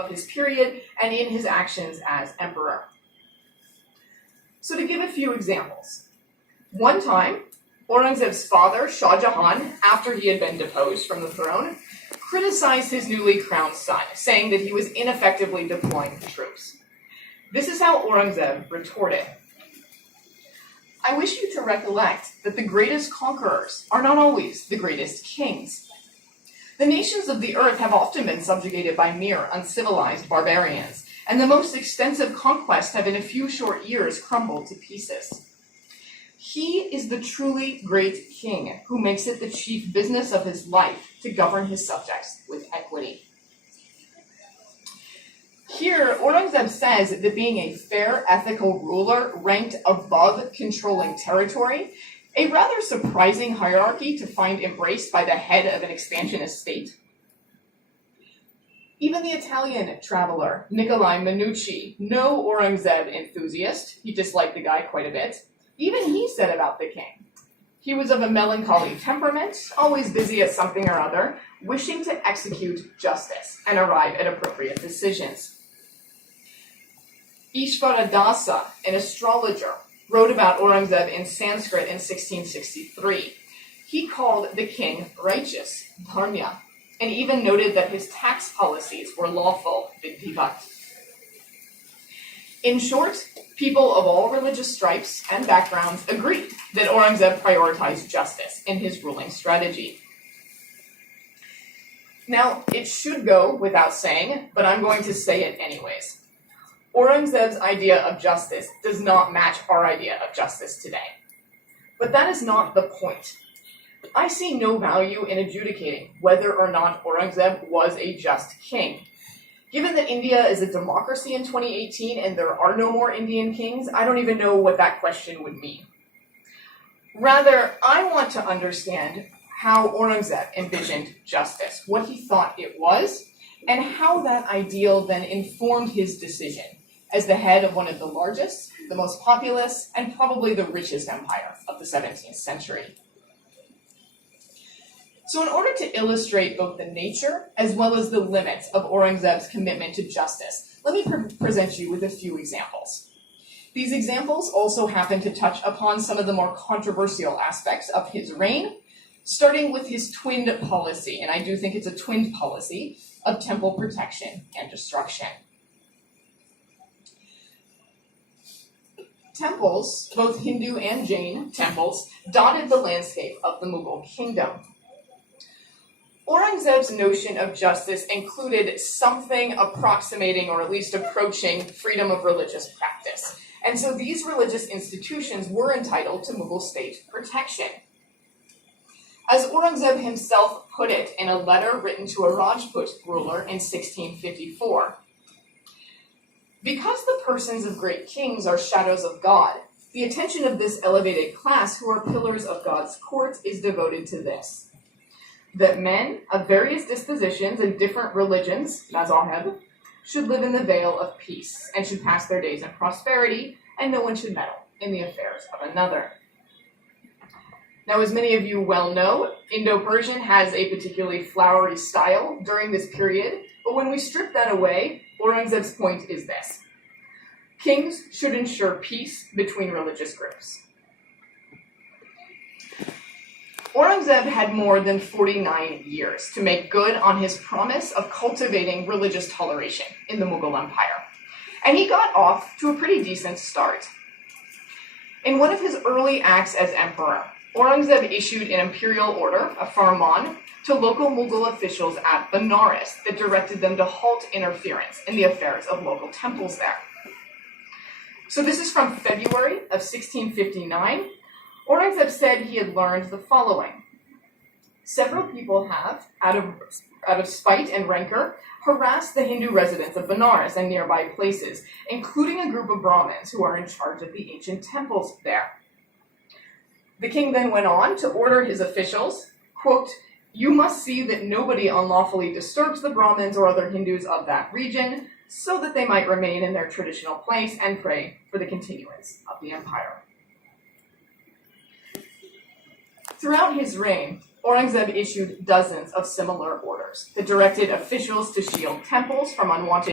of his period and in his actions as emperor. So to give a few examples, one time, Aurangzeb's father, Shah Jahan, after he had been deposed from the throne, criticized his newly crowned son, saying that he was ineffectively deploying troops. This is how Aurangzeb retorted. I wish you to recollect that the greatest conquerors are not always the greatest kings. The nations of the earth have often been subjugated by mere uncivilized barbarians, and the most extensive conquests have in a few short years crumbled to pieces. He is the truly great king who makes it the chief business of his life to govern his subjects with equity. Here, Aurangzeb says that being a fair, ethical ruler ranked above controlling territory, a rather surprising hierarchy to find embraced by the head of an expansionist state. Even the Italian traveler, Nicolai Minucci, no Aurangzeb enthusiast, he disliked the guy quite a bit, even he said about the king, he was of a melancholy temperament, always busy at something or other, wishing to execute justice and arrive at appropriate decisions. Ishvaradasa, an astrologer, wrote about Aurangzeb in Sanskrit in 1663. He called the king righteous, dharmya, and even noted that his tax policies were lawful, vidhivat. In short, people of all religious stripes and backgrounds agreed that Aurangzeb prioritized justice in his ruling strategy. Now, it should go without saying, but I'm going to say it anyways. Aurangzeb's idea of justice does not match our idea of justice today. But that is not the point. I see no value in adjudicating whether or not Aurangzeb was a just king. Given that India is a democracy in 2018 and there are no more Indian kings, I don't even know what that question would mean. Rather, I want to understand how Aurangzeb envisioned justice, what he thought it was, and how that ideal then informed his decision as the head of one of the largest, the most populous, and probably the richest empire of the 17th century. So in order to illustrate both the nature as well as the limits of Aurangzeb's commitment to justice, let me present you with a few examples. These examples also happen to touch upon some of the more controversial aspects of his reign, starting with his twinned policy, and I do think it's a twinned policy, of temple protection and destruction. Temples, both Hindu and Jain temples, dotted the landscape of the Mughal kingdom. Aurangzeb's notion of justice included something approximating or at least approaching freedom of religious practice. And so these religious institutions were entitled to Mughal state protection. As Aurangzeb himself put it in a letter written to a Rajput ruler in 1654, because the persons of great kings are shadows of God, the attention of this elevated class who are pillars of God's court is devoted to this, that men of various dispositions and different religions, mazahib, should live in the veil of peace and should pass their days in prosperity, and no one should meddle in the affairs of another. Now, as many of you well know, Indo-Persian has a particularly flowery style during this period, but when we strip that away, Aurangzeb's point is this: kings should ensure peace between religious groups. Aurangzeb had more than 49 years to make good on his promise of cultivating religious toleration in the Mughal Empire, and he got off to a pretty decent start. In one of his early acts as emperor, Aurangzeb issued an imperial order, a farman, to local Mughal officials at Benares that directed them to halt interference in the affairs of local temples there. So this is from February of 1659. Aurangzeb said he had learned the following: several people have, out of spite and rancor, harassed the Hindu residents of Benares and nearby places, including a group of Brahmins who are in charge of the ancient temples there. The king then went on to order his officials, quote, "You must see that nobody unlawfully disturbs the Brahmins or other Hindus of that region, so that they might remain in their traditional place and pray for the continuance of the empire." Throughout his reign, Aurangzeb issued dozens of similar orders that directed officials to shield temples from unwanted